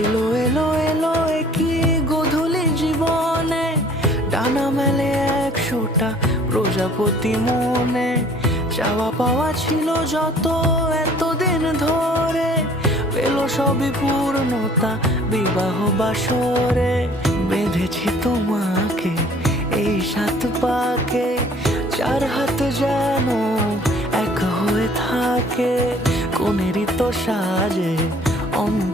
এলো এলো এলো কি গোধূলি জীবনে, ডানা মেলে 100টা প্রজাপতি মনে। চাওয়া পাওয়া ছিল যত এতদিন ধরে, পেলো সবই পূর্ণতা বিবাহ বাসরে। বেঁধেছি তোমাকে এই 7 পাকে, 4 হাত যেন এক হয়ে থাকে। কোনেরই তো সাজে অন্য